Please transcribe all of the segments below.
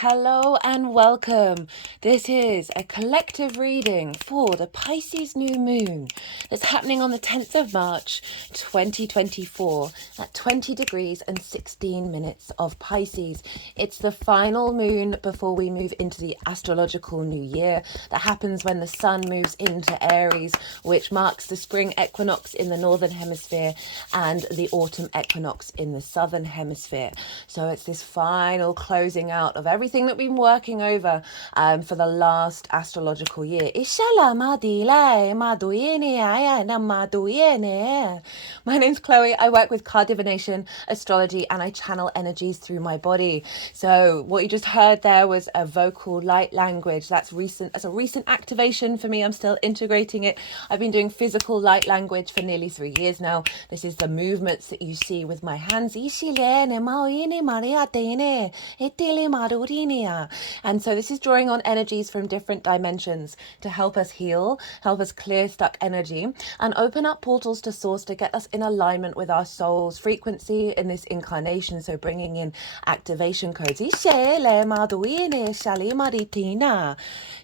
Hello and welcome. This is a collective reading for the Pisces new moon that's happening on the 10th of March 2024 at 20 degrees and 16 minutes of Pisces. It's the final moon before we move into the astrological new year that happens when the sun moves into Aries, which marks the spring equinox in the northern hemisphere and the autumn equinox in the southern hemisphere. So it's this final closing out of everything that we've been working over for the last astrological year. My name's Chloe. I work with card divination, astrology, and I channel energies through my body. So what you just heard there was a vocal light language. That's recent. That's a recent activation for me. I'm still integrating it. I've been doing physical light language for nearly 3 years now. This is the movements that you see with my hands. And so this is drawing on energies from different dimensions to help us heal, help us clear stuck energy, and open up portals to source to get us in alignment with our soul's frequency in this incarnation. So bringing in activation codes.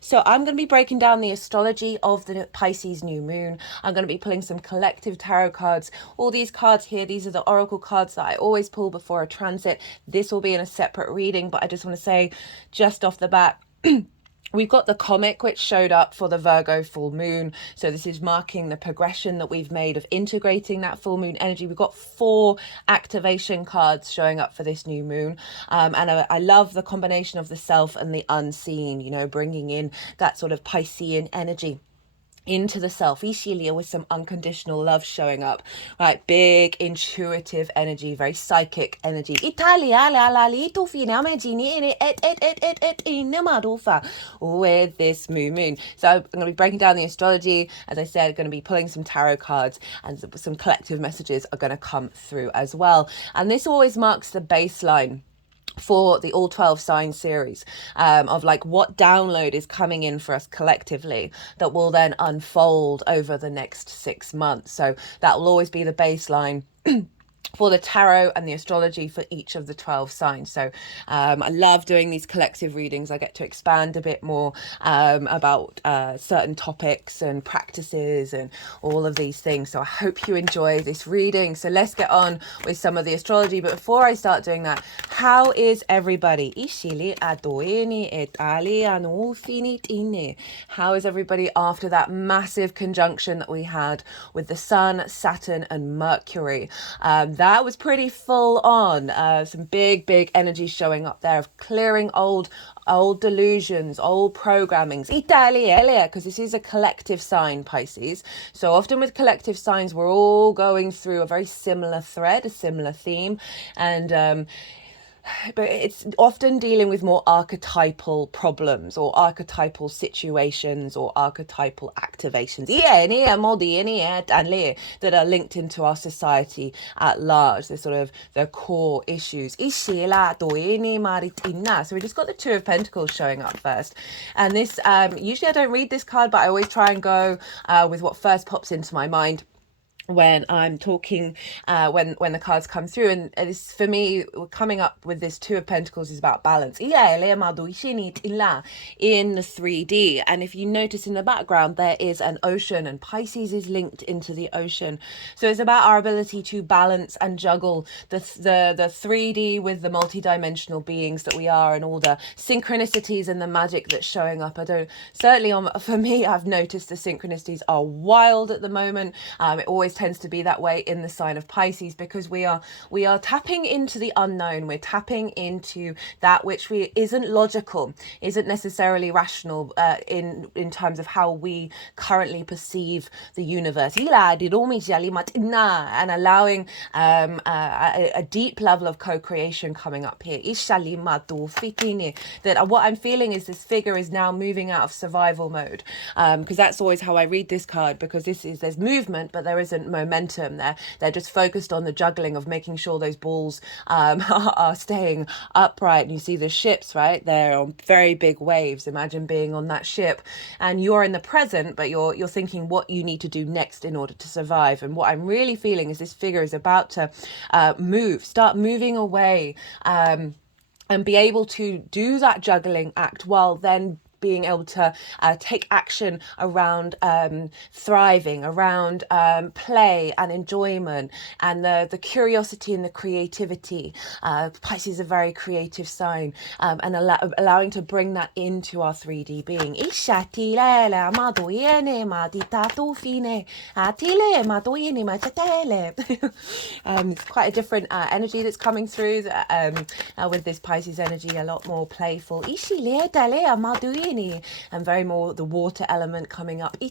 So I'm going to be breaking down the astrology of the Pisces new moon. I'm going to be pulling some collective tarot cards. All these cards here, these are the oracle cards that I always pull before a transit. This will be in a separate reading, but I just want to say just off the bat, we've got the comic which showed up for the Virgo full moon. So this is marking the progression that we've made of integrating that full moon energy. We've got 4 activation cards showing up for this new moon. And I love the combination of the self and the unseen, you know, bringing in that sort of Piscean energy into the self, with some unconditional love showing up, right? Big intuitive energy, very psychic energy. With this moon. So I'm going to be breaking down the astrology. As I said, going to be pulling some tarot cards, and some collective messages are going to come through as well. And this always marks the baseline for the all 12 sign series of like what download is coming in for us collectively that will then unfold over the next 6 months. So that will always be the baseline for the tarot and the astrology for each of the 12 signs. So I love doing these collective readings. I get to expand a bit more about certain topics and practices and all of these things. So I hope you enjoy this reading. So let's get on with some of the astrology. But before I start doing that, how is everybody? How is everybody after that massive conjunction that we had with the Sun, Saturn, and Mercury? That was pretty full on. Some big energy showing up there of clearing old delusions, old programmings. Because this is a collective sign, Pisces. So often with collective signs, we're all going through a very similar thread, a similar theme. And but it's often dealing with more archetypal problems or archetypal situations or archetypal activations that are linked into our society at large. They're sort of the core issues. So we just got the 2 of Pentacles showing up first. And this, usually I don't read this card, but I always try and go with what first pops into my mind when I'm talking, when the cards come through. And this, for me, coming up with this 2 of Pentacles is about balance in 3D. And if you notice in the background, there is an ocean, and Pisces is linked into the ocean. So it's about our ability to balance and juggle the 3D with the multidimensional beings that we are, and all the synchronicities and the magic that's showing up. For me, I've noticed the synchronicities are wild at the moment. It always tends to be that way in the sign of Pisces, because we are tapping into the unknown. We're tapping into that which isn't logical, isn't necessarily rational in terms of how we currently perceive the universe, and allowing a deep level of co-creation coming up here. That what I'm feeling is this figure is now moving out of survival mode, because that's always how I read this card, because there's movement, but there isn't momentum there. They're just focused on the juggling of making sure those balls are staying upright. And you see the ships, right? They're on very big waves. Imagine being on that ship and you're in the present, but you're thinking what you need to do next in order to survive. And what I'm really feeling is this figure is about to start moving away and be able to do that juggling act while then being able to take action around thriving, around play and enjoyment, and the curiosity and the creativity. Pisces is a very creative sign, and allowing to bring that into our 3D being. It's quite a different energy that's coming through with this Pisces energy, a lot more playful. And very more the water element coming up. So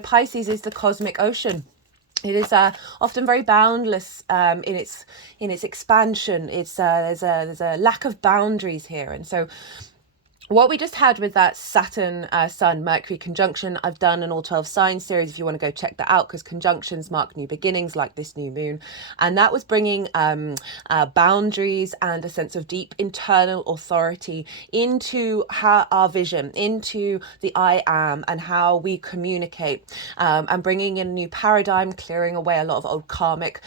Pisces is the cosmic ocean. It is often very boundless in its expansion. There's a lack of boundaries here, and so what we just had with that Saturn, Sun, Mercury conjunction, I've done an all 12 signs series if you want to go check that out, because conjunctions mark new beginnings like this new moon. And that was bringing boundaries and a sense of deep internal authority into our vision, into the I am, and how we communicate, and bringing in a new paradigm, clearing away a lot of old karmic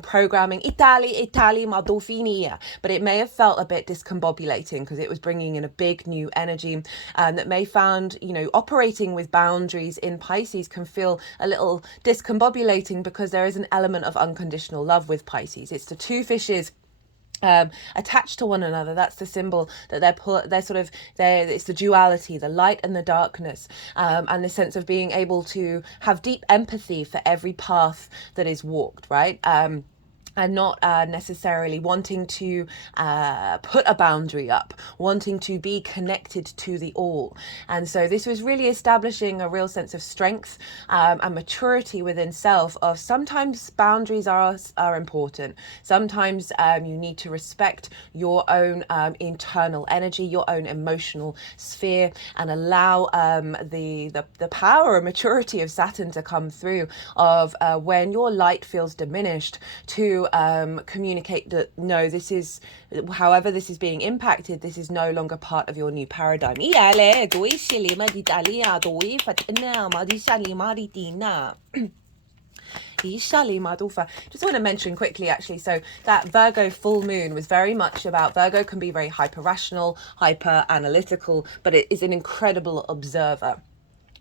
programming. Itali, Madolfini. But it may have felt a bit discombobulating because it was bringing in a big new energy that may found, operating with boundaries in Pisces can feel a little discombobulating, because there is an element of unconditional love with Pisces. It's the two fishes attached to one another. That's the symbol that it's the duality, the light and the darkness, and the sense of being able to have deep empathy for every path that is walked, right? And not necessarily wanting to put a boundary up, wanting to be connected to the all. And so this was really establishing a real sense of strength and maturity within self, of sometimes boundaries are important. Sometimes you need to respect your own internal energy, your own emotional sphere, and allow the power and maturity of Saturn to come through, of when your light feels diminished, to communicate that no, this is, however this is being impacted, this is no longer part of your new paradigm. Just want to mention quickly, actually, so that Virgo full moon was very much about, Virgo can be very hyper rational, hyper analytical, but it is an incredible observer.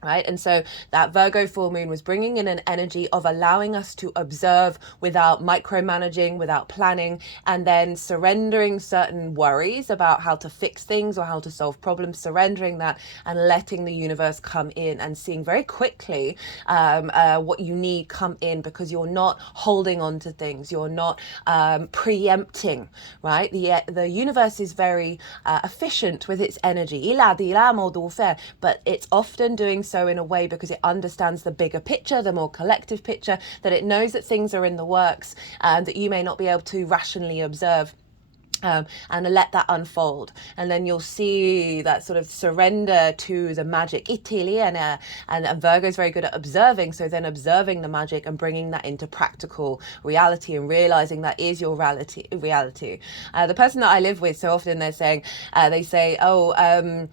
Right. And so that Virgo full moon was bringing in an energy of allowing us to observe without micromanaging, without planning, and then surrendering certain worries about how to fix things or how to solve problems, surrendering that and letting the universe come in and seeing very quickly what you need come in, because you're not holding on to things. You're not preempting, right? The universe is very efficient with its energy, but it's often doing so in a way because it understands the bigger picture, the more collective picture, that it knows that things are in the works that you may not be able to rationally observe. And let that unfold, and then you'll see that sort of surrender to the magic. And Virgo is very good at observing, so then observing the magic and bringing that into practical reality and realizing that is your reality. The person that I live with, so often they say, oh,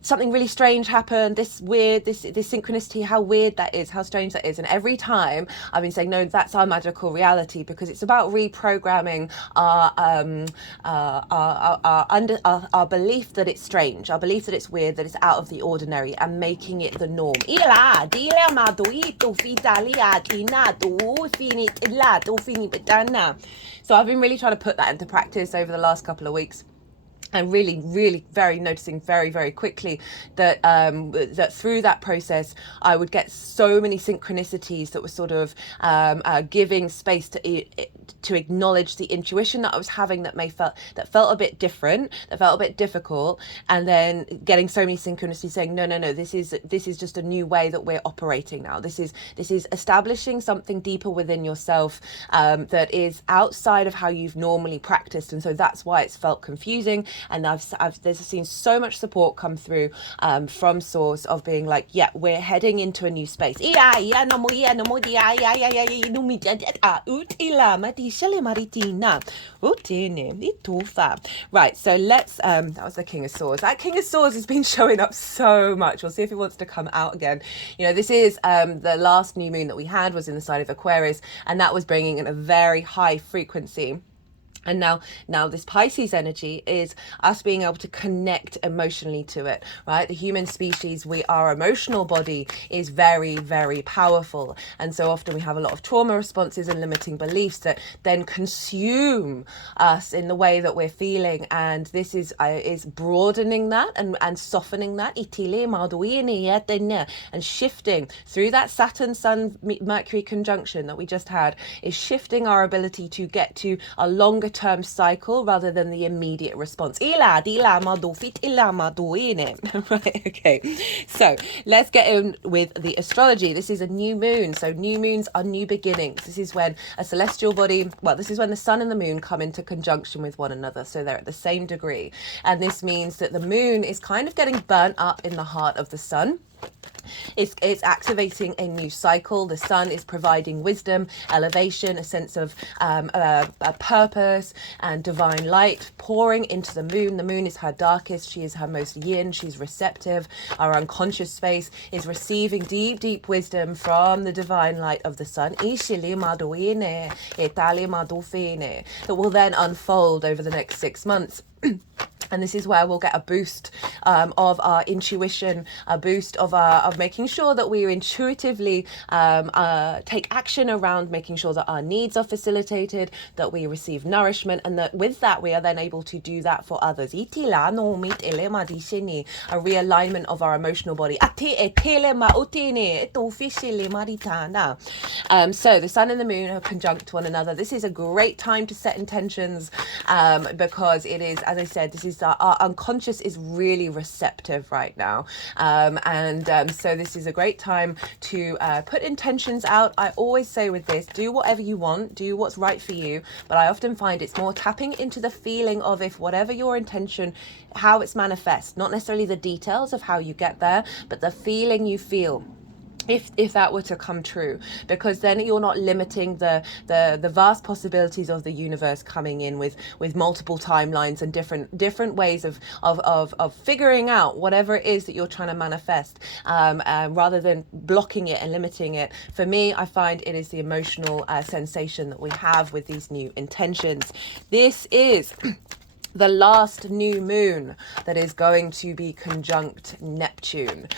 something really strange happened, this synchronicity, how weird that is, how strange that is. And every time I've been saying, no, that's our magical reality, because it's about reprogramming our belief that it's strange, our belief that it's weird, that it's out of the ordinary, and making it the norm. So I've been really trying to put that into practice over the last couple of weeks. And really, really noticing very, very quickly that that through that process, I would get so many synchronicities that were sort of giving space to acknowledge the intuition that I was having that felt a bit different, that felt a bit difficult, and then getting so many synchronicities saying, no, this is just a new way that we're operating now. This is establishing something deeper within yourself that is outside of how you've normally practiced, and so that's why it's felt confusing. And I've seen so much support come through from source of being like, yeah, we're heading into a new space. Right, so let's that was the King of Swords. That King of Swords has been showing up so much. We'll see if he wants to come out again. This is the last new moon that we had was in the sign of Aquarius, and that was bringing in a very high frequency And now this Pisces energy is us being able to connect emotionally to it, right? The human species, our emotional body is very, very powerful. And so often we have a lot of trauma responses and limiting beliefs that then consume us in the way that we're feeling. And this is broadening that and softening that. And shifting through that Saturn, Sun, Mercury conjunction that we just had is shifting our ability to get to a longer term cycle rather than the immediate response. Right, okay. So let's get in with the astrology. This is a new moon. So new moons are new beginnings. This is when a celestial body, this is when the sun and the moon come into conjunction with one another. So they're at the same degree. And this means that the moon is kind of getting burnt up in the heart of the sun. It's activating a new cycle. The sun is providing wisdom, elevation, a sense of a purpose and divine light pouring into the moon. The moon is her darkest. She is her most yin. She's receptive. Our unconscious space is receiving deep, deep wisdom from the divine light of the sun. That will then unfold over the next 6 months. And this is where we'll get a boost of our intuition, a boost of making sure that we intuitively take action around making sure that our needs are facilitated, that we receive nourishment, and that with that we are then able to do that for others. A realignment of our emotional body. So the sun and the moon are conjunct to one another. This is a great time to set intentions because it is, as I said, this is our unconscious is really receptive right now. So this is a great time to put intentions out. I always say with this, do whatever you want, do what's right for you. But I often find it's more tapping into the feeling of if whatever your intention, how it's manifest, not necessarily the details of how you get there, but the feeling you feel. If that were to come true, because then you're not limiting the vast possibilities of the universe coming in with multiple timelines and different ways of figuring out whatever it is that you're trying to manifest, rather than blocking it and limiting it. For me, I find it is the emotional sensation that we have with these new intentions. This is the last new moon that is going to be conjunct Neptune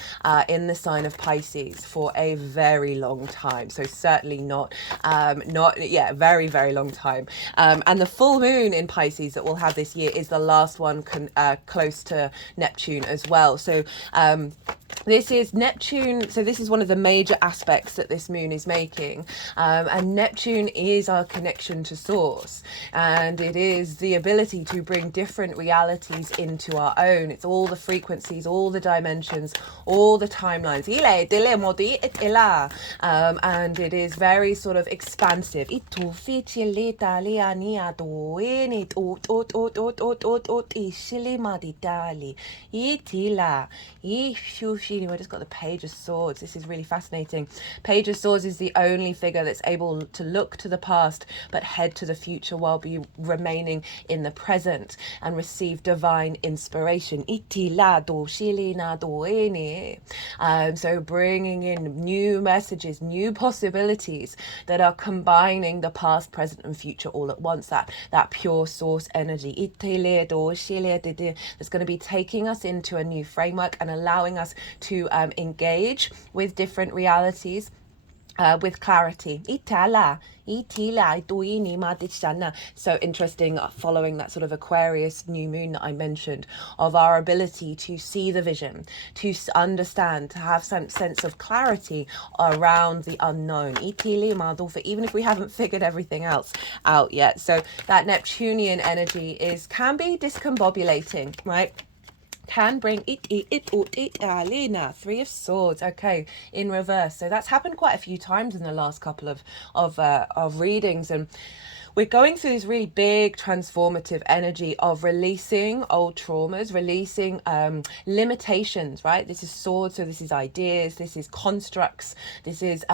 in the sign of Pisces for a very long time. So certainly very, very long time. And the full moon in Pisces that we'll have this year is the last one close to Neptune as well. So this is Neptune. So this is one of the major aspects that this moon is making. And Neptune is our connection to source. And it is the ability to bring different realities into our own. It's all the frequencies, all the dimensions, all the timelines. And it is very sort of expansive. I just got the Page of Swords. This is really fascinating. Page of Swords is the only figure that's able to look to the past but head to the future while remaining in the present and receive divine inspiration. So bringing in new messages, new possibilities that are combining the past, present and future all at once. That pure source energy that's going to be taking us into a new framework and allowing us to engage with different realities with clarity. So interesting, following that sort of Aquarius new moon that I mentioned, of our ability to see the vision, to understand, to have some sense of clarity around the unknown, even if we haven't figured everything else out yet. So that Neptunian energy can be discombobulating, right? Can bring Three of Swords, okay, in reverse. So that's happened quite a few times in the last couple of readings, and we're going through this really big transformative energy of releasing old traumas, releasing limitations, right? This is swords, so this is ideas, this is constructs, this is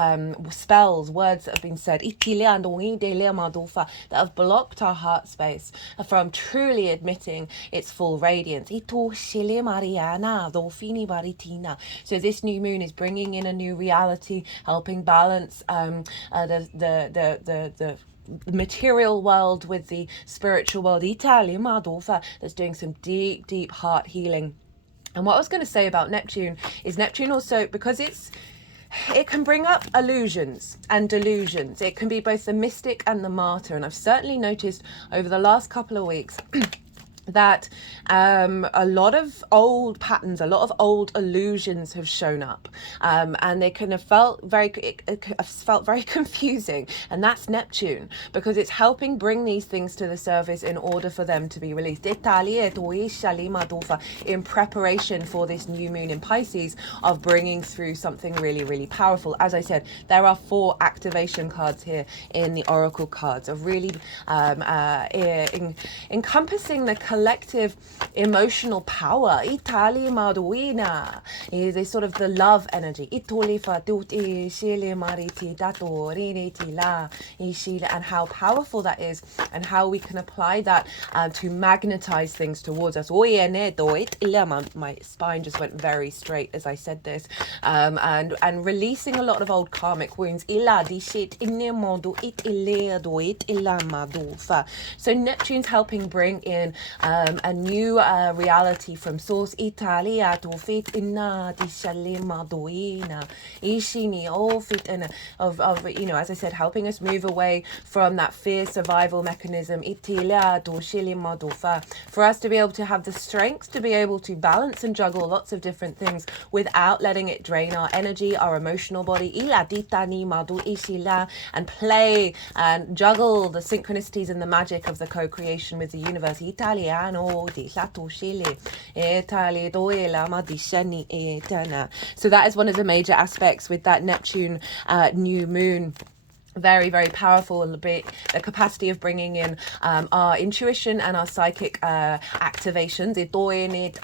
spells, words that have been said that have blocked our heart space from truly admitting its full radiance. So this new moon is bringing in a new reality, helping balance the material world with the spiritual world, that's doing some deep, deep heart healing. And what I was going to say about Neptune is Neptune also, because it can bring up illusions and delusions. It can be both the mystic and the martyr. And I've certainly noticed over the last couple of weeks that a lot of old patterns, a lot of old illusions have shown up, and they can have felt very confusing. And that's Neptune, because it's helping bring these things to the surface in order for them to be released. In preparation for this new moon in Pisces, of bringing through something really, really powerful. As I said, there are 4 activation cards here in the oracle cards of really encompassing the collective emotional power. Itali Maduina is sort of the love energy. And how powerful that is, and how we can apply that to magnetize things towards us. My spine just went very straight as I said this. And releasing a lot of old karmic wounds. So Neptune's helping bring in a new reality from source. Italia to fit inna di shalima doina ishini all fit in of as I said, helping us move away from that fear survival mechanism. Italia to shilima dofa, for us to be able to have the strength to be able to balance and juggle lots of different things without letting it drain our energy, our emotional body. Ila ditani madu ishila, and play and juggle the synchronicities and the magic of the co-creation with the universe. Italiano di lato shile Italia doela madishani etana. So that is one of the major aspects with that Neptune new moon. Very, very powerful, the capacity of bringing in our intuition and our psychic activations.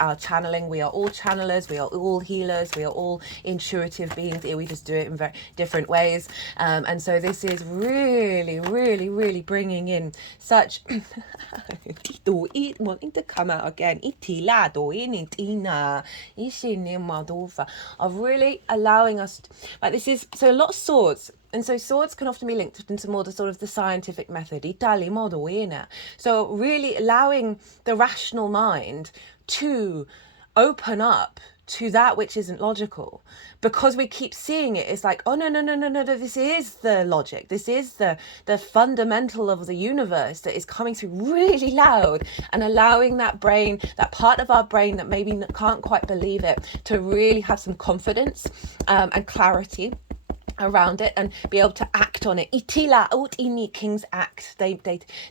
Our channeling. We are all channelers, we are all healers, we are all intuitive beings. We just do it in very different ways. And so this is really, really, really bringing in such wanting to come out again of really allowing us, like, this is so a lot of swords. And so swords can often be linked into more the sort of the scientific method. So really allowing the rational mind to open up to that which isn't logical, because we keep seeing it. It's like, oh no, this is the logic, this is the fundamental of the universe that is coming through really loud, and allowing that brain, that part of our brain that maybe can't quite believe it, to really have some confidence and clarity around it, and be able to act on it. Itila ini, kings act. They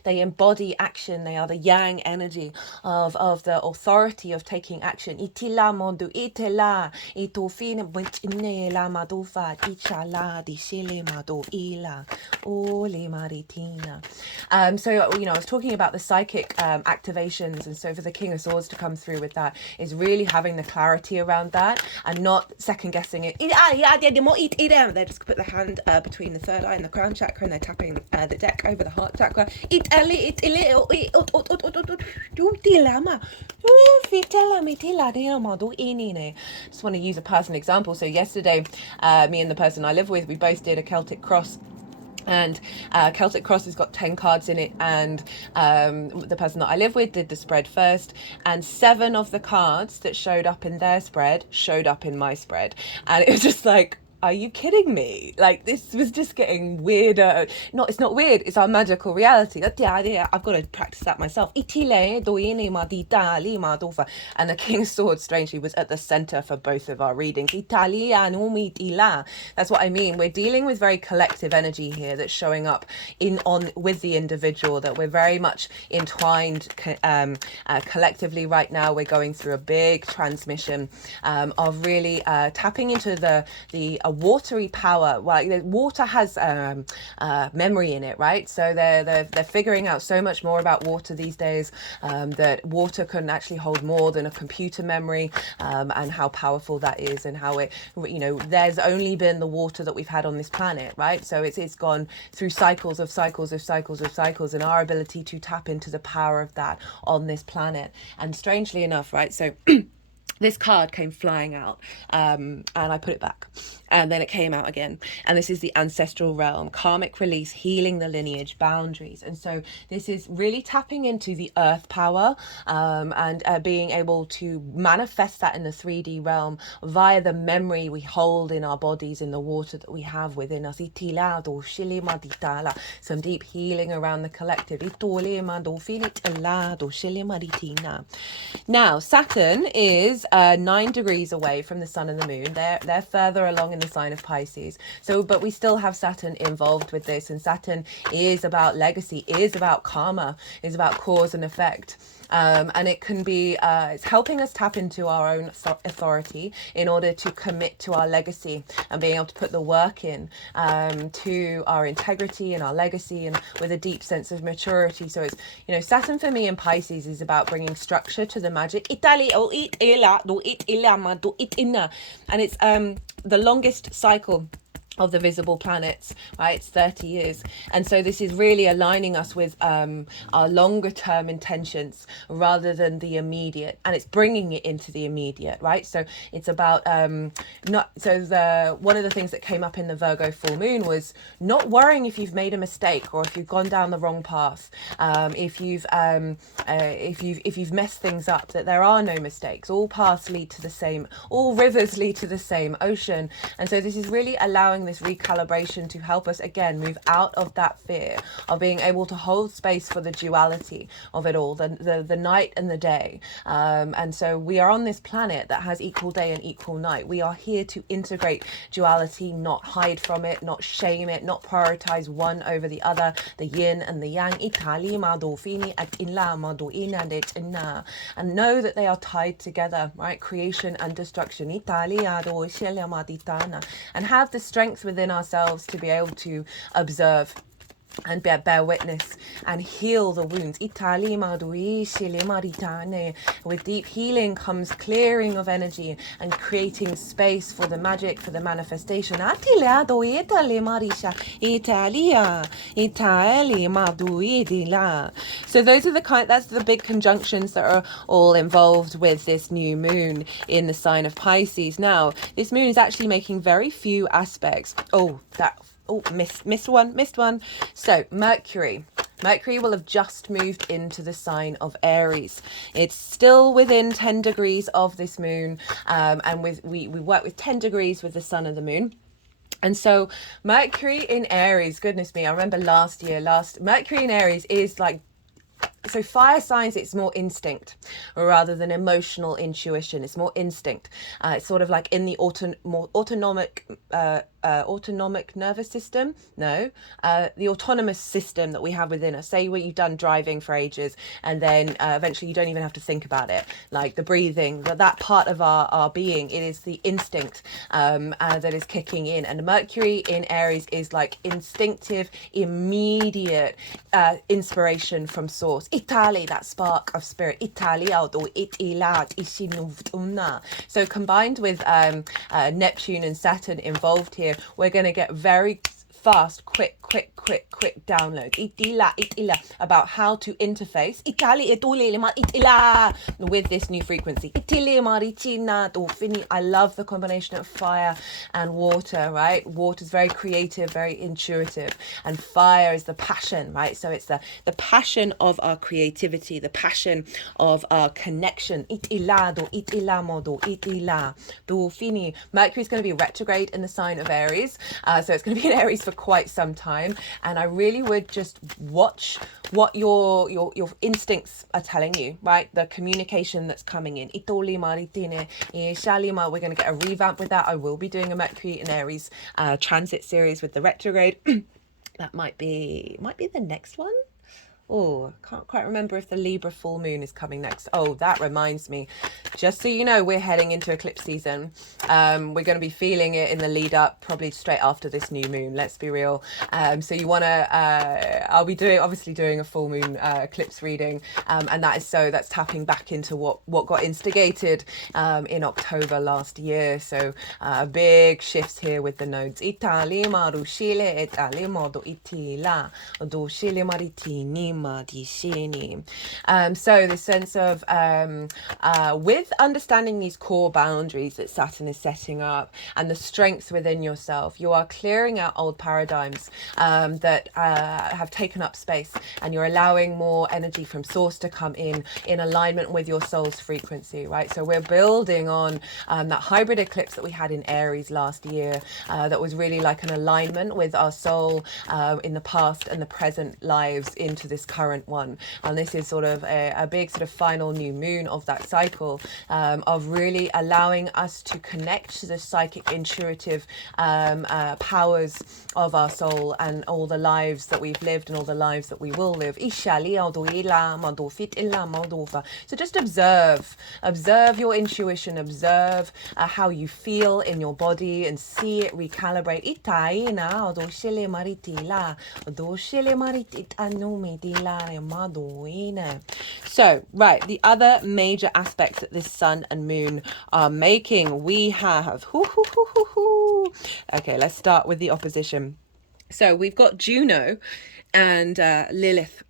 embody action. They are the yang energy of the authority of taking action. Itila modu itela itofine bunchine la madufa ichala di shile madu ila ole maritina. So I was talking about the psychic activations, and so for the King of Swords to come through with that is really having the clarity around that and not second guessing it. They're just put the hand between the third eye and the crown chakra, and they're tapping the deck over the heart chakra. Just want to use a personal example. So yesterday, me and the person I live with, we both did a Celtic cross. And Celtic Cross has got 10 cards in it, and the person that I live with did the spread first, and 7 of the cards that showed up in their spread showed up in my spread, and it was just like, are you kidding me? Like, this was just getting weirder. No, it's not weird. It's our magical reality. I've got to practice that myself. And the King of Swords, strangely, was at the center for both of our readings. That's what I mean. We're dealing with very collective energy here that's showing up with the individual, that we're very much entwined collectively right now. We're going through a big transmission of really tapping into the watery power. Well, water has memory in it, right? So they're figuring out so much more about water these days, that water can actually hold more than a computer memory, and how powerful that is, and how it, there's only been the water that we've had on this planet, right? So it's gone through cycles, and our ability to tap into the power of that on this planet. And strangely enough, right, so this card came flying out, and I put it back, and then it came out again. And this is the ancestral realm, karmic release, healing the lineage, boundaries. And so this is really tapping into the earth power, and being able to manifest that in the 3D realm via the memory we hold in our bodies, in the water that we have within us. Some deep healing around the collective. Now, Saturn is 9 degrees away from the sun and the moon. They're further along in the sign of Pisces. So, but we still have Saturn involved with this, and Saturn is about legacy, is about karma, is about cause and effect. And it can be, it's helping us tap into our own authority in order to commit to our legacy and being able to put the work in, to our integrity and our legacy, and with a deep sense of maturity. So it's, you know, Saturn for me in Pisces is about bringing structure to the magic. And it's the longest cycle of the visible planets, right? It's 30 years. And so this is really aligning us with our longer term intentions rather than the immediate, and it's bringing it into the immediate, right? So it's about one of the things that came up in the Virgo full moon was not worrying if you've made a mistake or if you've gone down the wrong path, if you've messed things up, that there are no mistakes. All paths lead to the same, all rivers lead to the same ocean. And so this is really allowing this recalibration to help us again move out of that fear of being able to hold space for the duality of it all, the night and the day. And so we are on this planet that has equal day and equal night. We are here to integrate duality, not hide from it, not shame it, not prioritize one over the other, the yin and the yang, and know that they are tied together, right? Creation and destruction, and have the strength within ourselves to be able to observe and bear witness and heal the wounds. With deep healing comes clearing of energy and creating space for the magic, for the manifestation. So those are that's the big conjunctions that are all involved with this new moon in the sign of Pisces. Now, this moon is actually making very few aspects. Missed one. So Mercury will have just moved into the sign of Aries. It's still within 10 degrees of this moon, and we work with 10 degrees with the sun and the moon. And so Mercury in Aries, goodness me, I remember Mercury in Aries is like, so fire signs, it's more instinct rather than emotional intuition. It's more instinct. It's sort of like in the more autonomic nervous system. The autonomous system that we have within us. Say what you've done driving for ages, and then eventually you don't even have to think about it, like the breathing, that part of our being. It is the instinct that is kicking in. And Mercury in Aries is like instinctive, immediate inspiration from source. Itali, that spark of spirit. So combined with Neptune and Saturn involved here, we're going to get very fast, quick downloads about how to interface with this new frequency. I love the combination of fire and water, right? Water is very creative, very intuitive, and fire is the passion, right? So it's the passion of our creativity, the passion of our connection. Mercury is going to be retrograde in the sign of Aries, so it's going to be in Aries for quite some time, and I really would just watch what your instincts are telling you, right? The communication that's coming in. We're going to get a revamp with that. I will be doing a Mercury in Aries transit series with the retrograde. That might be the next one. Oh, I can't quite remember if the Libra full moon is coming next. Oh, that reminds me. Just so you know, we're heading into eclipse season. We're going to be feeling it in the lead up, probably straight after this new moon. Let's be real. So you want to, I'll be obviously doing a full moon eclipse reading. And that's tapping back into what got instigated in October last year. So big shifts here with the nodes. So the sense of with understanding these core boundaries that Saturn is setting up and the strength within yourself, you are clearing out old paradigms that have taken up space, and you're allowing more energy from source to come in alignment with your soul's frequency, right? So we're building on that hybrid eclipse that we had in Aries last year, that was really like an alignment with our soul in the past and the present lives into this current one. And this is sort of a big sort of final new moon of that cycle, of really allowing us to connect to the psychic intuitive powers of our soul and all the lives that we've lived and all the lives that we will live. So just observe your intuition, observe how you feel in your body and see it recalibrate. So, right, the other major aspects that this sun and moon are making, we have, okay, let's start with the opposition. So we've got Juno and Lilith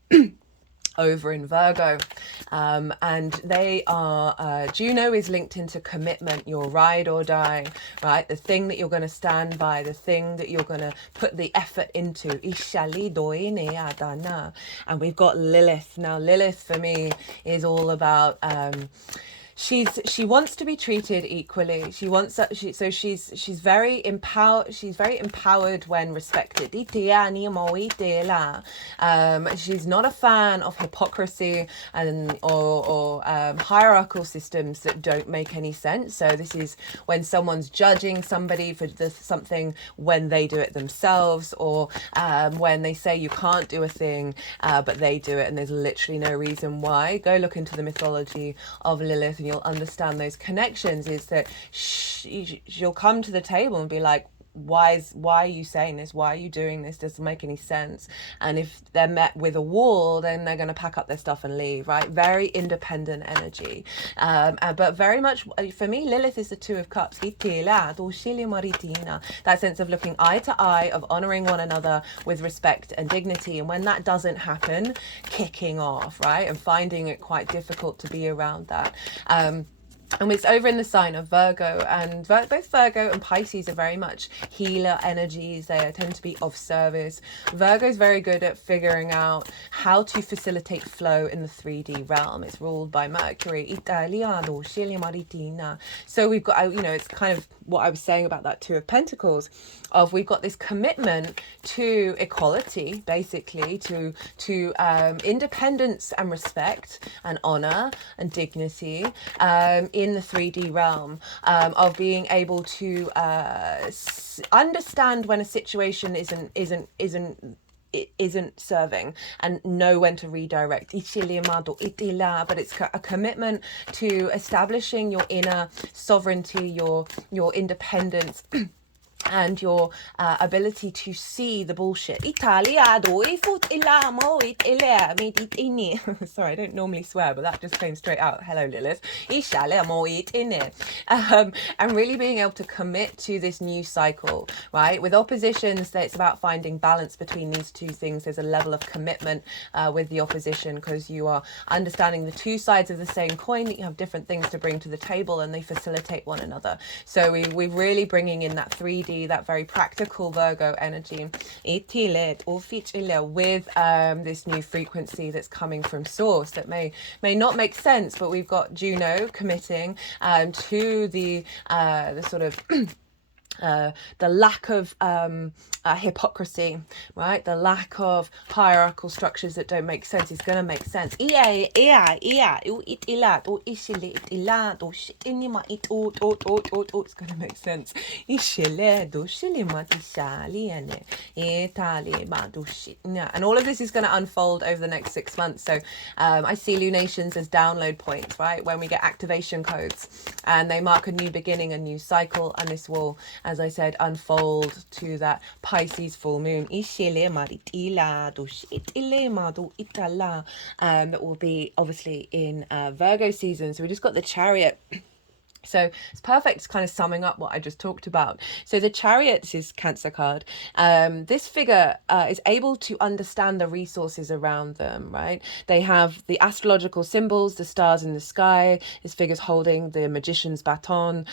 over in Virgo, and they are Juno is linked into commitment, your ride or die, right? The thing that you're going to stand by, the thing that you're going to put the effort into. And we've got Lilith. Now Lilith for me is all about she wants to be treated equally. She wants she's very empowered. She's very empowered when respected. She's not a fan of hypocrisy and or hierarchical systems that don't make any sense. So this is when someone's judging somebody for something when they do it themselves, or when they say you can't do a thing but they do it and there's literally no reason why. Go look into the mythology of Lilith and you'll understand those connections. Is that she'll come to the table and be like, why are you saying this? Why are you doing this? Doesn't make any sense. And if they're met with a wall, then they're going to pack up their stuff and leave, right? Very independent energy. But very much, for me, Lilith is the Two of Cups. That sense of looking eye to eye, of honoring one another with respect and dignity. And when that doesn't happen, kicking off, right? And finding it quite difficult to be around that. And it's over in the sign of Virgo, and both Virgo and Pisces are very much healer energies. They tend to be of service. Virgo is very good at figuring out how to facilitate flow in the 3D realm. It's ruled by Mercury. So we've got, it's kind of what I was saying about that Two of Pentacles, of we've got this commitment to equality, basically, to independence and respect and honor and dignity, in the 3D realm, of being able to understand when a situation isn't serving and know when to redirect. But it's a commitment to establishing your inner sovereignty, your independence, and your ability to see the bullshit. Sorry, I don't normally swear, but that just came straight out. Hello, Lilith. And really being able to commit to this new cycle, right? With oppositions, it's about finding balance between these two things. There's a level of commitment with the opposition, because you are understanding the two sides of the same coin, that you have different things to bring to the table and they facilitate one another. So we're really bringing in that 3D, that very practical Virgo energy with this new frequency that's coming from source that may not make sense, but we've got Juno committing to the sort of the lack of hypocrisy, right? The lack of hierarchical structures that don't make sense is going to make sense. It's going to make sense. And all of this is going to unfold over the next 6 months. So I see lunations as download points, right? When we get activation codes and they mark a new beginning, a new cycle, and this will, as I said, unfold to that Pisces full moon. That will be obviously in Virgo season. So we just got the Chariot So it's perfect kind of summing up what I just talked about. So the Chariots is Cancer card. This figure is able to understand the resources around them, right? They have the astrological symbols, the stars in the sky. This figure's holding the magician's baton,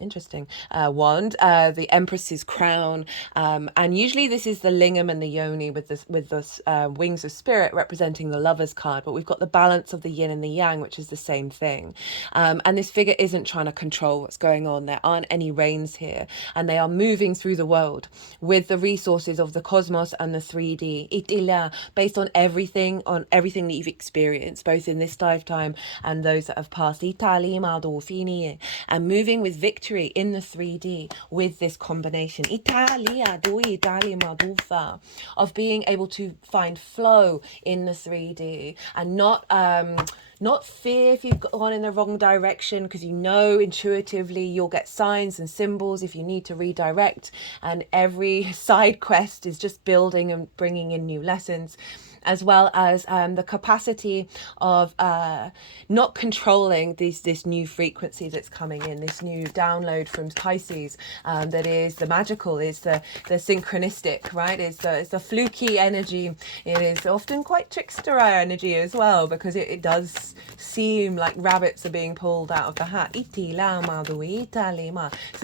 interesting, wand, the empress's crown. And usually this is the lingam and the yoni with the wings of spirit representing the lover's card. But we've got the balance of the yin and the yang, which is the same thing. And this figure isn't trying to control what's going on. There aren't any reins here, and they are moving through the world with the resources of the cosmos and the 3D itila, based on everything that you've experienced, both in this lifetime and those that have passed, Itali Madolfini, and moving with victory in the 3D with this combination Italia do Italia Madufa, of being able to find flow in the 3D and not fear if you've gone in the wrong direction, because you know intuitively you'll get signs and symbols if you need to redirect, and every side quest is just building and bringing in new lessons, as well as the capacity of not controlling this new frequency that's coming in, this new download from Pisces, that is the magical, is the synchronistic, right? It's the fluky energy. It is often quite trickster energy as well, because it does seem like rabbits are being pulled out of the hat. So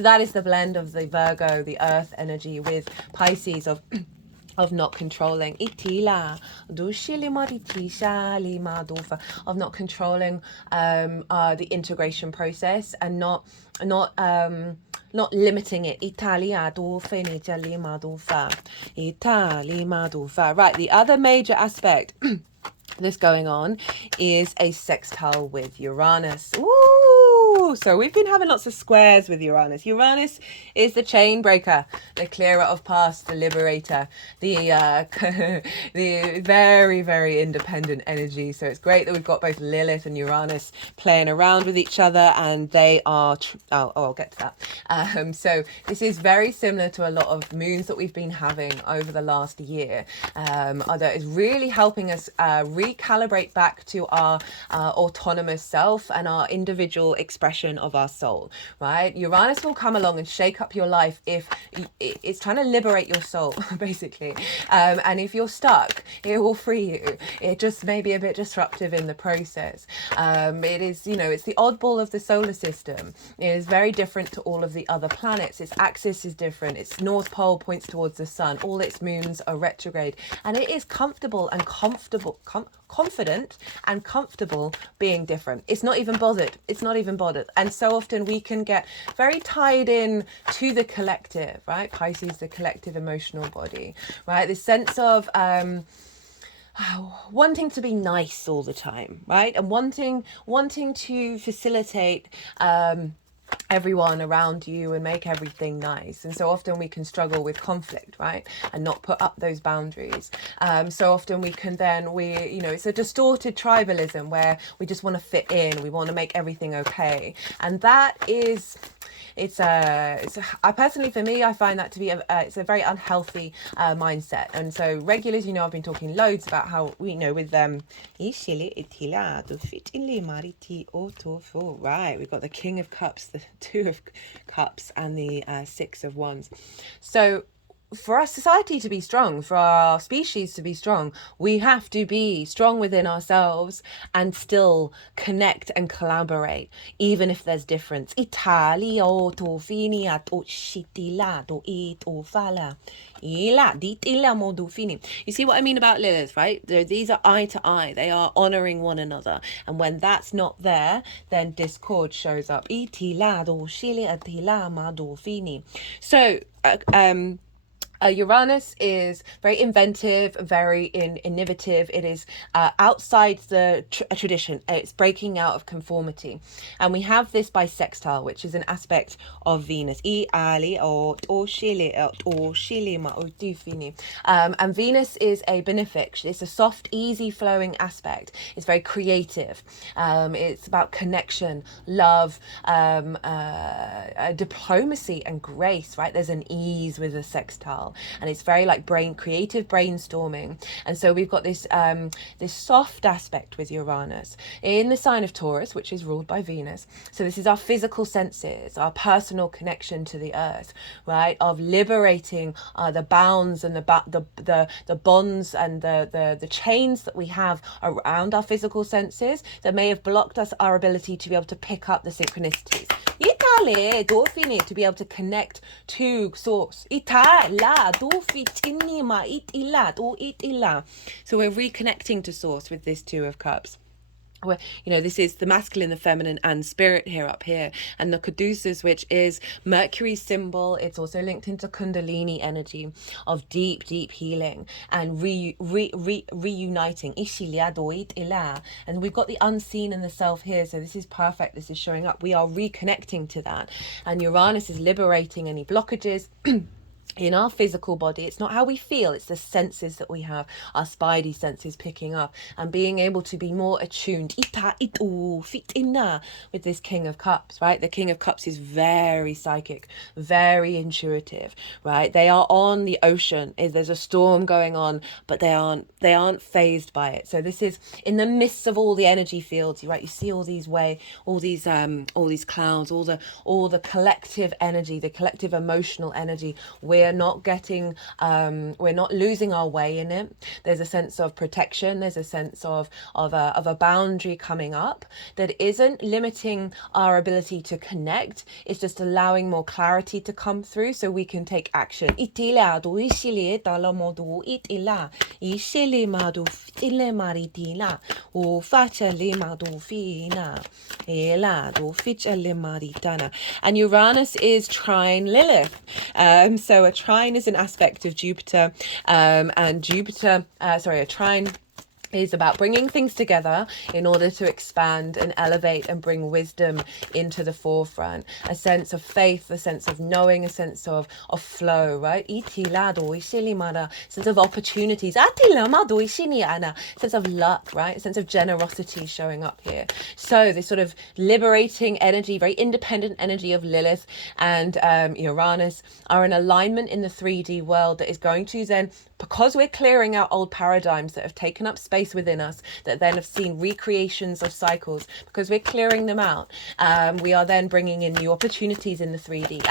that is the blend of the Virgo, the earth energy, with Pisces of not controlling of not controlling the integration process, and not limiting it. Right, the other major aspect this going on is a sextile with Uranus. Ooh, so we've been having lots of squares with Uranus. Uranus is the chain breaker, the clearer of past, the liberator, the the very, very independent energy. So it's great that we've got both Lilith and Uranus playing around with each other, and they are I'll get to that. So this is very similar to a lot of moons that we've been having over the last year, that is really helping us recalibrate back to our autonomous self and our individual expression of our soul, right? Uranus will come along and shake up your life if it's trying to liberate your soul, basically. And if you're stuck, it will free you. It just may be a bit disruptive in the process. It is, it's the oddball of the solar system. It is very different to all of the other planets. Its axis is different. Its north pole points towards the sun. All its moons are retrograde. And it is confident and comfortable being different. It's not even bothered. And so often we can get very tied in to the collective, right? Pisces, the collective emotional body, right? This sense of wanting to be nice all the time, right? And wanting to facilitate everyone around you and make everything nice. And so often we can struggle with conflict, right, and not put up those boundaries. So often we can then it's a distorted tribalism where we just want to fit in, we want to make everything okay, and that is I personally, for me, I find that to be it's a very unhealthy mindset. And so regulars, I've been talking loads about how with them. Right, we've got the King of Cups, the Two of Cups, and the Six of Wands. So for our society to be strong, for our species to be strong, we have to be strong within ourselves and still connect and collaborate, even if there's difference. You see what I mean about Lilith, right? These are eye to eye. They are honoring one another. And when that's not there, then discord shows up. So, Uranus is very inventive, very innovative. It is outside the tradition. It's breaking out of conformity. And we have this by sextile, which is an aspect of Venus. And Venus is a benefic. It's a soft, easy flowing aspect. It's very creative. It's about connection, love, diplomacy and grace, right? There's an ease with a sextile. well, and it's very like creative brainstorming. And so we've got this this soft aspect with Uranus in the sign of Taurus, which is ruled by Venus. So this is our physical senses, our personal connection to the earth, right, of liberating the bounds and the bonds and the chains that we have around our physical senses that may have blocked us our ability to be able to pick up the synchronicities. Itale, dolphine, to be able to connect to source. Itala, dolphin, tinima, itila, do itila. So we're reconnecting to source with this Two of Cups. Where, you know, this is the masculine, the feminine, and spirit here up here, and the caduceus, which is Mercury's symbol. It's also linked into Kundalini energy of deep healing and reuniting. And we've got the unseen and the self here, so this is perfect. This is showing up. We are reconnecting to that, and Uranus is liberating any blockages in our physical body. It's not how we feel, it's the senses that we have, our spidey senses picking up and being able to be more attuned with this King of Cups, right? The King of Cups is very psychic, very intuitive, right? They are on the ocean. There's a storm going on, but they aren't phased by it. So this is in the midst of all the energy fields, right? You see all these clouds, all the collective energy, the collective emotional energy. We're not losing our way in it. There's a sense of protection. There's a sense of a boundary coming up that isn't limiting our ability to connect. It's just allowing more clarity to come through so we can take action. And Uranus is trine Lilith. So a trine is an aspect of Jupiter, and Jupiter, a trine is about bringing things together in order to expand and elevate and bring wisdom into the forefront. A sense of faith, a sense of knowing, a sense of flow, right? Sense of opportunities. Sense of luck, right? A sense of generosity showing up here. So this sort of liberating energy, very independent energy of Lilith and Uranus are in alignment in the 3D world that is going to then, because we're clearing out old paradigms that have taken up space within us, that then have seen recreations of cycles, because we're clearing them out, we are then bringing in new opportunities in the 3D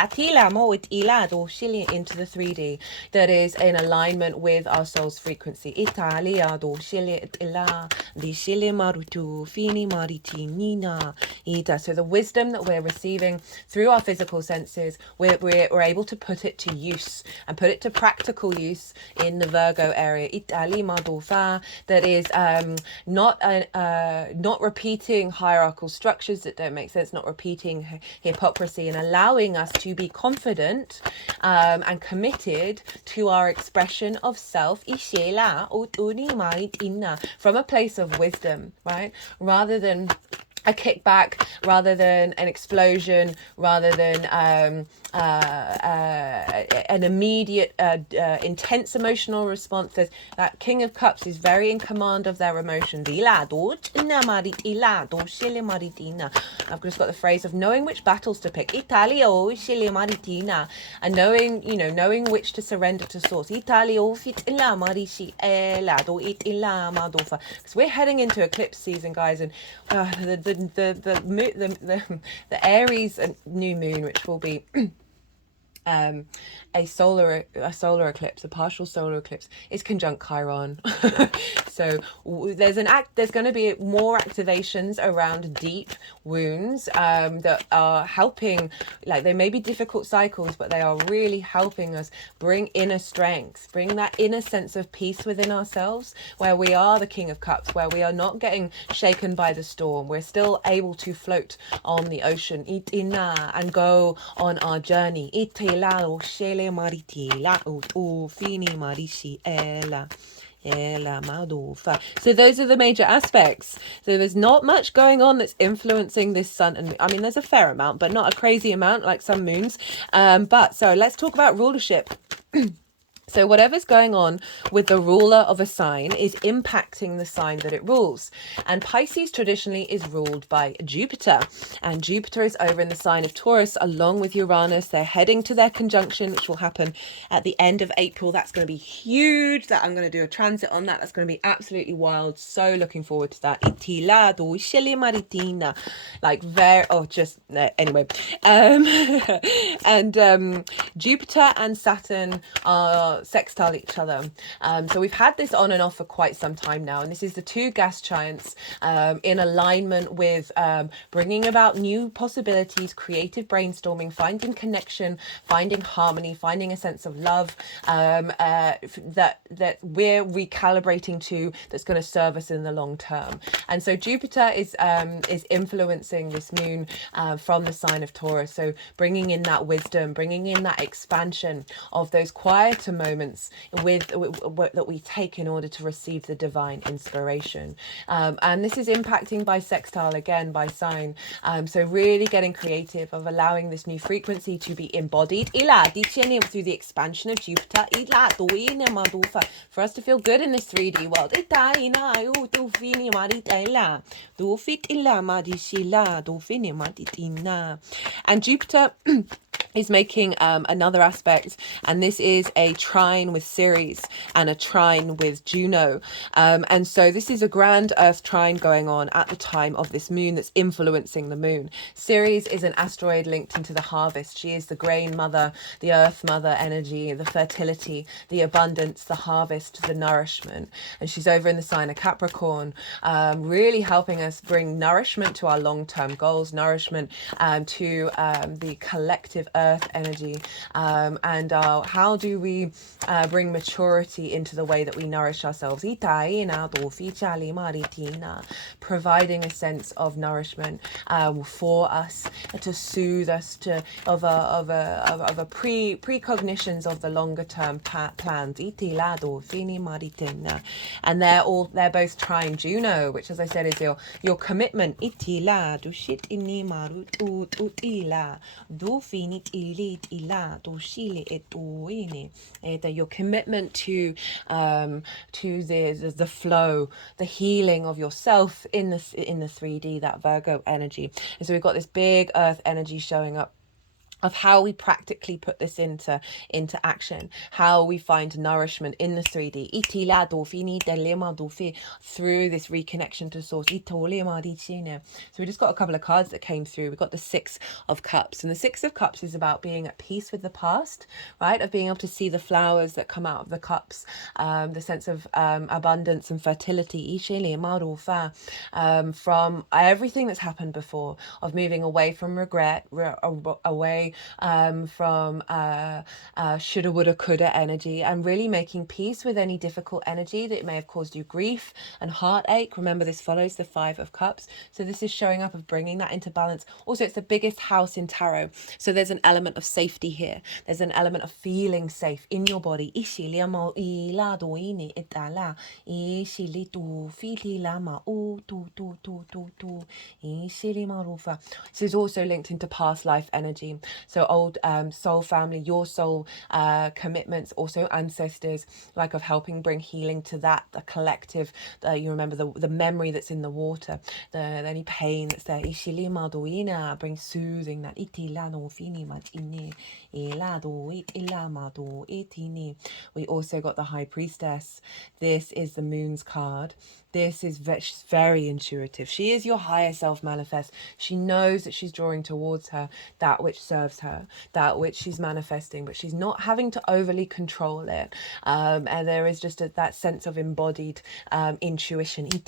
into the 3D that is in alignment with our soul's frequency. So the wisdom that we're receiving through our physical senses, we're able to put it to use and put it to practical use in the Virgo area. That is not repeating hierarchical structures that don't make sense, not repeating hypocrisy, and allowing us to be confident and committed to our expression of self from a place of wisdom, right? Rather than a kickback, rather than an explosion, rather than an immediate intense emotional response. That King of Cups is very in command of their emotions. I've just got the phrase of knowing which battles to pick, and knowing which to surrender to source, because we're heading into eclipse season, guys, and the Aries and new moon, which will be a solar eclipse, a partial solar eclipse, is conjunct Chiron. So there's going to be more activations around deep wounds that are helping. Like, they may be difficult cycles, but they are really helping us bring inner strength, bring that inner sense of peace within ourselves, where we are the King of Cups, where we are not getting shaken by the storm. We're still able to float on the ocean and go on our journey. So those are the major aspects. So there's not much going on that's influencing this sun, and I mean there's a fair amount, but not a crazy amount like some moons. But so let's talk about rulership. So whatever's going on with the ruler of a sign is impacting the sign that it rules. And Pisces traditionally is ruled by Jupiter. And Jupiter is over in the sign of Taurus along with Uranus. They're heading to their conjunction, which will happen at the end of April. That's going to be huge. That I'm going to do a transit on that. That's going to be absolutely wild. So looking forward to that. Like very, oh, just anyway. And Jupiter and Saturn are sextile each other. So we've had this on and off for quite some time now, and this is the two gas giants in alignment with bringing about new possibilities, creative brainstorming, finding connection, finding harmony, finding a sense of love that we're recalibrating to, that's going to serve us in the long term. And so Jupiter is influencing this moon from the sign of Taurus, so bringing in that wisdom, bringing in that expansion of those quieter moments that we take in order to receive the divine inspiration. And this is impacting by sextile again, by sign. So really getting creative of allowing this new frequency to be embodied through the expansion of Jupiter for us to feel good in this 3D world. And Jupiter is making another aspect, and this is a trine with Ceres and a trine with Juno, and so this is a grand earth trine going on at the time of this moon that's influencing the moon. Ceres is an asteroid linked into the harvest. She is the grain mother, the earth mother energy, the fertility, the abundance, the harvest, the nourishment, and she's over in the sign of Capricorn, really helping us bring nourishment to our long-term goals, nourishment to the collective earth energy, and how do we bring maturity into the way that we nourish ourselves, providing a sense of nourishment for us, to soothe us, of a precognitions of the longer term plans. And they're both trying Juno, which, as I said, is your commitment. Your commitment to the flow, the healing of yourself in the 3D, that Virgo energy. And so we've got this big earth energy showing up of how we practically put this into action, how we find nourishment in the 3D through this reconnection to source. So we just got a couple of cards that came through. We got the Six of Cups, and the Six of Cups is about being at peace with the past, right? Of being able to see the flowers that come out of the cups, the sense of abundance and fertility, from everything that's happened before, of moving away from regret, away from shoulda, woulda, coulda energy, and really making peace with any difficult energy that may have caused you grief and heartache. Remember, this follows the Five of Cups, so this is showing up of bringing that into balance. Also, it's the biggest house in tarot, so there's an element of safety here. There's an element of feeling safe in your body. This is also linked into past life energy. So old soul family, your soul commitments, also ancestors, like of helping bring healing to that, the collective, you remember the memory that's in the water, any pain that's there. Bring soothing that. We also got the High Priestess. This is the Moon's card. This is very intuitive. She is your higher self manifest. She knows that she's drawing towards her that which serves her, that which she's manifesting, but she's not having to overly control it. And there is just that sense of embodied intuition. So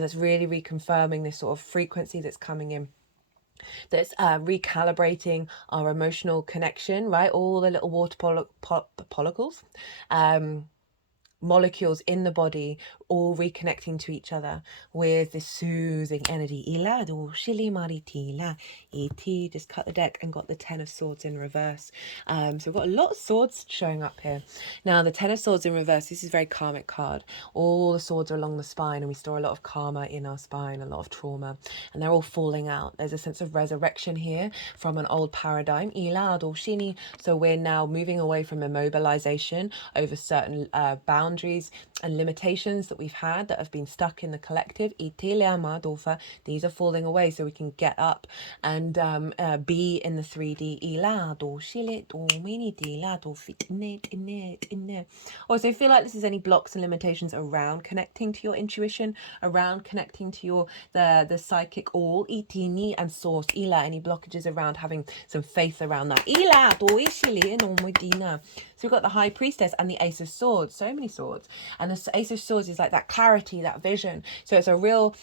that's really reconfirming this sort of frequency that's coming in, that's recalibrating our emotional connection, right? All the little water molecules in the body all reconnecting to each other with this soothing energy. Ila do shili maritila iti. Just cut the deck and got the Ten of Swords in reverse. So we've got a lot of swords showing up here. Now the Ten of Swords in reverse, this is a very karmic card. All the swords are along the spine, and we store a lot of karma in our spine, a lot of trauma, and they're all falling out. There's a sense of resurrection here from an old paradigm. Ila do shini. So we're now moving away from immobilization over certain boundaries and limitations that we've had that have been stuck in the collective. These are falling away so we can get up and be in the 3D. Also, feel like this is any blocks and limitations around connecting to your intuition, around connecting to your the psychic all, itini and source. Any blockages around having some faith around that. So we've got the High Priestess and the Ace of Swords, so many swords. And the Ace of Swords is like that clarity, that vision. So it's a real,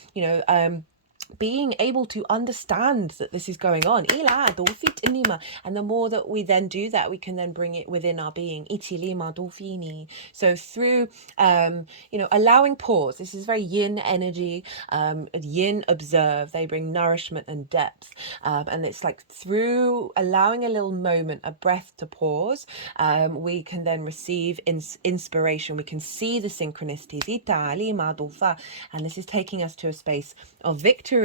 being able to understand that this is going on. And the more that we then do that, we can then bring it within our being. So through, allowing pause. This is very yin energy. Yin observe. They bring nourishment and depth. And it's like through allowing a little moment, a breath to pause, we can then receive inspiration. We can see the synchronicities. And this is taking us to a space of victory.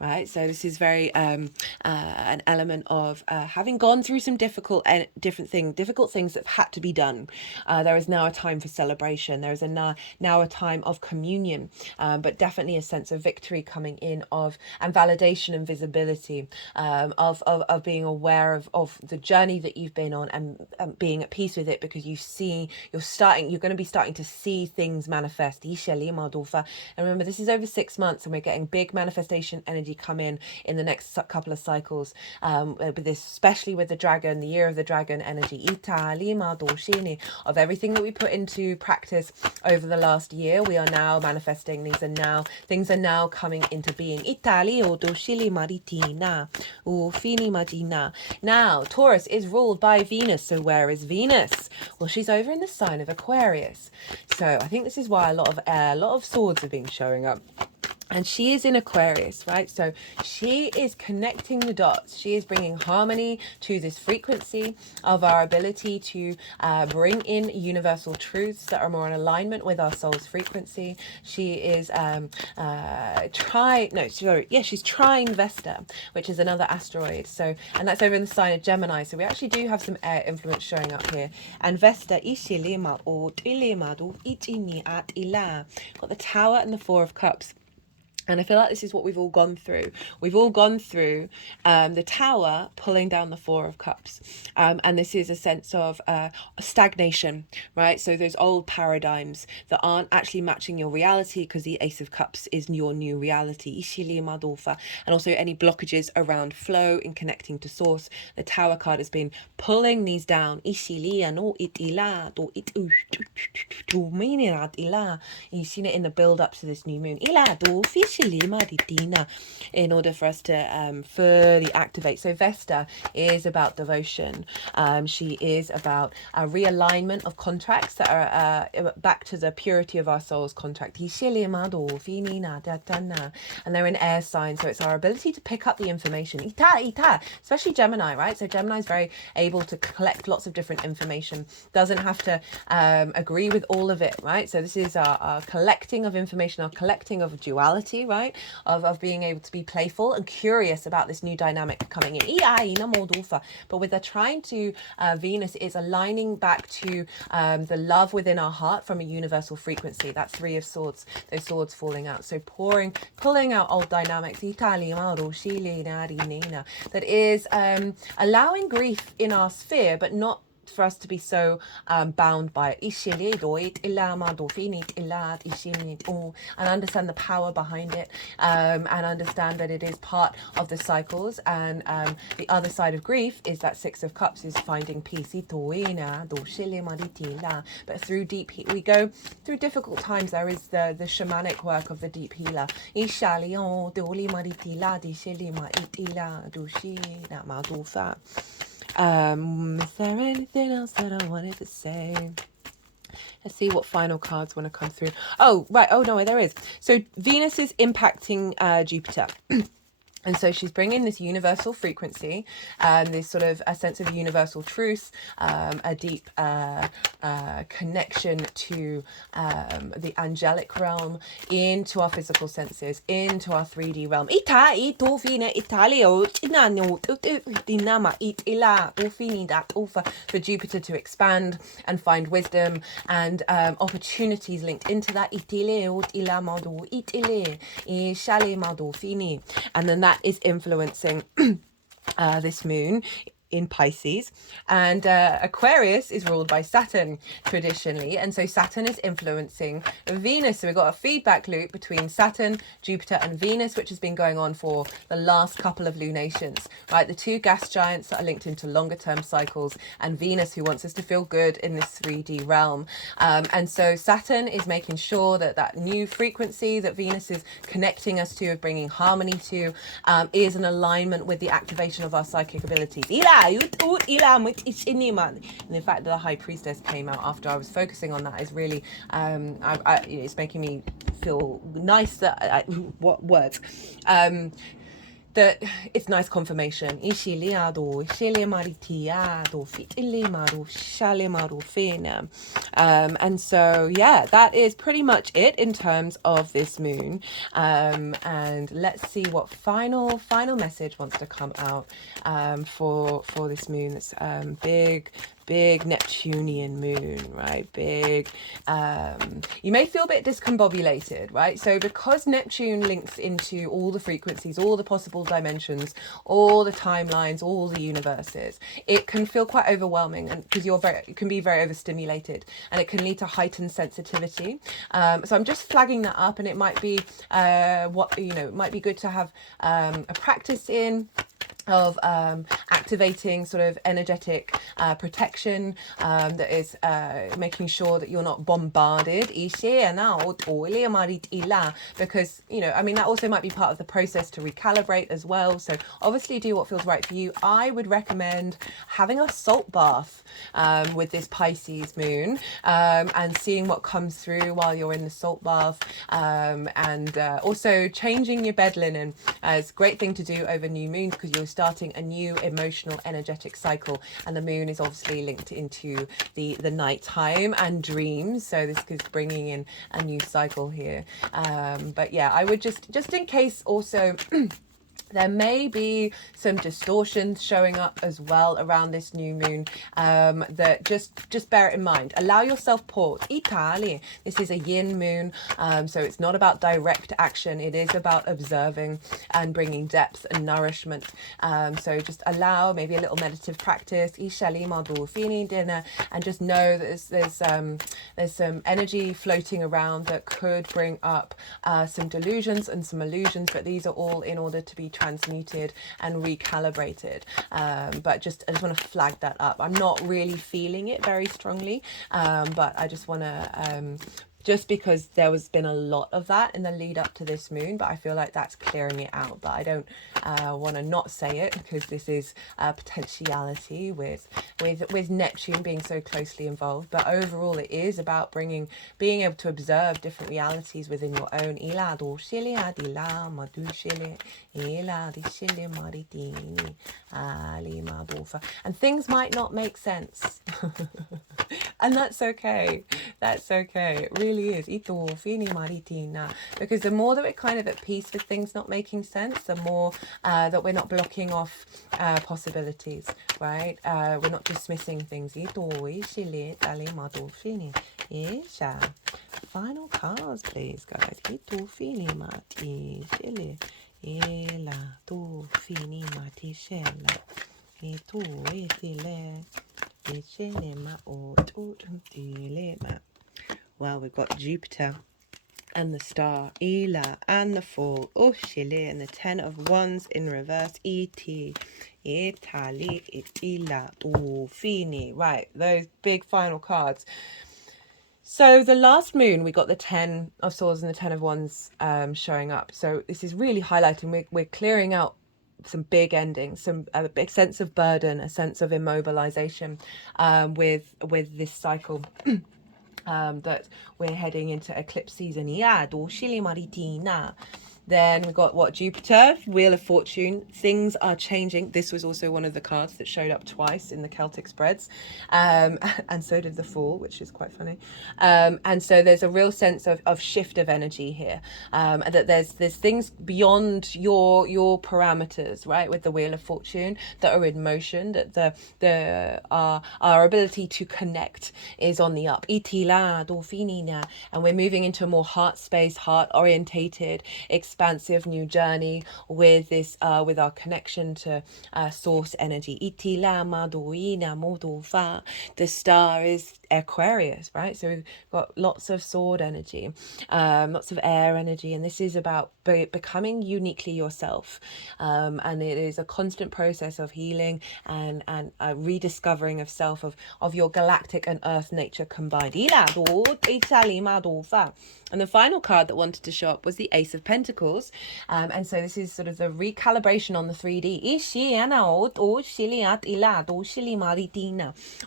Right, so this is very an element of having gone through some difficult things that have had to be done. There is now a time for celebration. There is now a time of communion, but definitely a sense of victory coming in and validation and visibility of being aware of the journey that you've been on and being at peace with it, because you're going to be starting to see things manifest. And remember, this is over 6 months, and we're getting big manifestation energy come in the next couple of cycles, with this, especially with the dragon, the year of the dragon energy, of everything that we put into practice over the last year. We are now manifesting. Things are now coming into being. Now Taurus is ruled by Venus. So where is Venus? Well, she's over in the sign of Aquarius. So I think this is why a lot of swords have been showing up. And she is in Aquarius, right? So she is connecting the dots. She is bringing harmony to this frequency of our ability to bring in universal truths that are more in alignment with our soul's frequency. She is she's trying Vesta, which is another asteroid. So, and that's over in the sign of Gemini. So we actually do have some air influence showing up here. And Vesta, got the Tower and the Four of Cups. And I feel like this is what we've all gone through. We've all gone through the Tower pulling down the Four of Cups. And this is a sense of stagnation, right? So those old paradigms that aren't actually matching your reality, because the Ace of Cups is your new reality. And also any blockages around flow in connecting to source. The Tower card has been pulling these down. You've seen it in the build up to this new moon. In order for us to fully activate. So Vesta is about devotion. She is about a realignment of contracts that are back to the purity of our soul's contract. And they're in air signs, so it's our ability to pick up the information. Especially Gemini, right? So Gemini is very able to collect lots of different information. Doesn't have to agree with all of it, right? So this is our collecting of information, our collecting of duality, right? Of being able to be playful and curious about this new dynamic coming in. But with the trine to Venus is aligning back to the love within our heart from a universal frequency. That Three of Swords, those swords falling out. So pulling out old dynamics. That is allowing grief in our sphere, but not for us to be so bound by it. And understand the power behind it, and understand that it is part of the cycles. And the other side of grief is that Six of Cups is finding peace. But through we go through difficult times. There is the shamanic work of the deep healer. Is there anything else that I wanted to say? Let's see what final cards want to come through. Oh, right. Oh, no, there is. So Venus is impacting Jupiter. And so she's bringing this universal frequency, this sort of a sense of universal truth, a deep connection to the angelic realm into our physical senses, into our 3D realm. For Jupiter to expand and find wisdom and opportunities linked into that. And then that is influencing this moon in Pisces, and Aquarius is ruled by Saturn traditionally, and so Saturn is influencing Venus. So we've got a feedback loop between Saturn, Jupiter and Venus, which has been going on for the last couple of lunations, right? The two gas giants that are linked into longer term cycles, and Venus, who wants us to feel good in this 3D realm. And so Saturn is making sure that that new frequency that Venus is connecting us to, of bringing harmony to, is in alignment with the activation of our psychic abilities. And the fact that the High Priestess came out after I was focusing on that is really, it's making me feel nice that, what words? That it's nice confirmation. And so, yeah, that is pretty much it in terms of this moon. And let's see what final message wants to come out for this moon. That's big Neptunian moon, right? Big. You may feel a bit discombobulated, right? So because Neptune links into all the frequencies, all the possible dimensions, all the timelines, all the universes, it can feel quite overwhelming, and because you can be very overstimulated, and it can lead to heightened sensitivity. So I'm just flagging that up, and it might be it might be good to have a practice of activating sort of energetic protection that is making sure that you're not bombarded, because I mean that also might be part of the process to recalibrate as well. So obviously do what feels right for you. I would recommend having a salt bath with this Pisces moon, and seeing what comes through while you're in the salt bath, and also changing your bed linen. It's a great thing to do over new moons, because you're starting a new emotional energetic cycle, and the moon is obviously linked into the night time and dreams, so this is bringing in a new cycle here. But yeah, I would just in case also there may be some distortions showing up as well around this new moon, that just bear it in mind. Allow yourself pause. Italy. This is a yin moon, so it's not about direct action. It is about observing and bringing depth and nourishment. So just allow maybe a little meditative practice. Dinah, and just know that there's some energy floating around that could bring up some delusions and some illusions, but these are all in order to be transmuted and recalibrated. But I just want to flag that up. I'm not really feeling it very strongly, but I just want to just because there was been a lot of that in the lead up to this moon, but I feel like that's clearing it out. But I don't want to not say it, because this is a potentiality with Neptune being so closely involved. But overall, it is about being able to observe different realities within your own. And things might not make sense. And that's okay. That's okay. It really is. Because the more that we're kind of at peace with things not making sense, the more that we're not blocking off possibilities, right? We're not dismissing things. Final cards, please, guys. Well, we've got Jupiter and the star, Ila, and the Fool, Ushile, and the Ten of Wands in reverse, E.T., Itali, Ila, Fini. Right, those big final cards. So the last moon, we got the 10 of Swords and the 10 of Wands showing up. So this is really highlighting, we're clearing out some big endings, a big sense of burden, a sense of immobilization with this cycle. that we're heading into eclipse season. Yeah, do shili maritina. Then we've got what, Jupiter, Wheel of Fortune. Things are changing. This was also one of the cards that showed up twice in the Celtic spreads. And so did the Fool, which is quite funny. And so there's a real sense of shift of energy here. That there's things beyond your parameters, right? With the Wheel of Fortune that are in motion, that our ability to connect is on the up. Itila, dolfinina. And we're moving into a more heart space, heart orientated, expansive new journey with this with our connection to source energy. Itila madoina modofa. The star is Aquarius, right? So we've got lots of sword energy, lots of air energy, and this is about becoming uniquely yourself. And it is a constant process of healing and rediscovering of self, of your galactic and earth nature combined. And the final card that wanted to show up was the Ace of Pentacles. And so this is sort of the recalibration on the 3D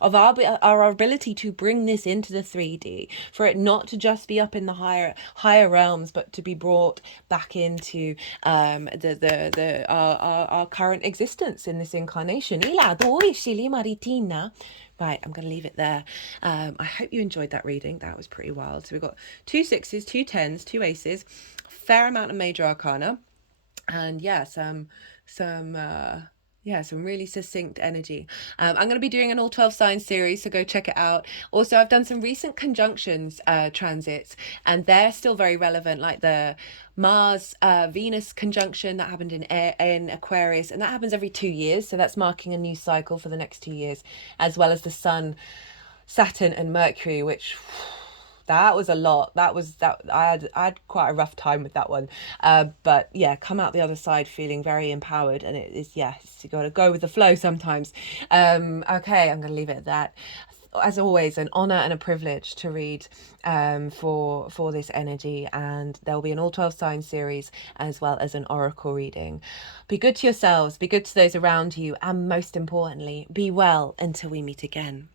of our ability to bring this into the 3D, for it not to just be up in the higher realms, but to be brought back into our current existence in this incarnation. Right, I'm going to leave it there. I hope you enjoyed that reading. That was pretty wild. So we've got 2 6s, 2 10s, 2 aces, fair amount of major arcana, and yeah, some really succinct energy. I'm going to be doing an all 12 signs series, so go check it out. Also, I've done some recent conjunctions transits, and they're still very relevant, like the Mars Venus conjunction that happened in Aquarius, and that happens every 2 years, so that's marking a new cycle for the next 2 years, as well as the Sun, Saturn and Mercury, which that was a lot. I had quite a rough time with that one, but yeah, come out the other side feeling very empowered, and it is, yes, you got to go with the flow sometimes. Okay, I'm gonna leave it at that. As always, an honor and a privilege to read for this energy, and there will be an all 12 sign series as well as an oracle reading. Be good to yourselves, be good to those around you, and most importantly, be well until we meet again.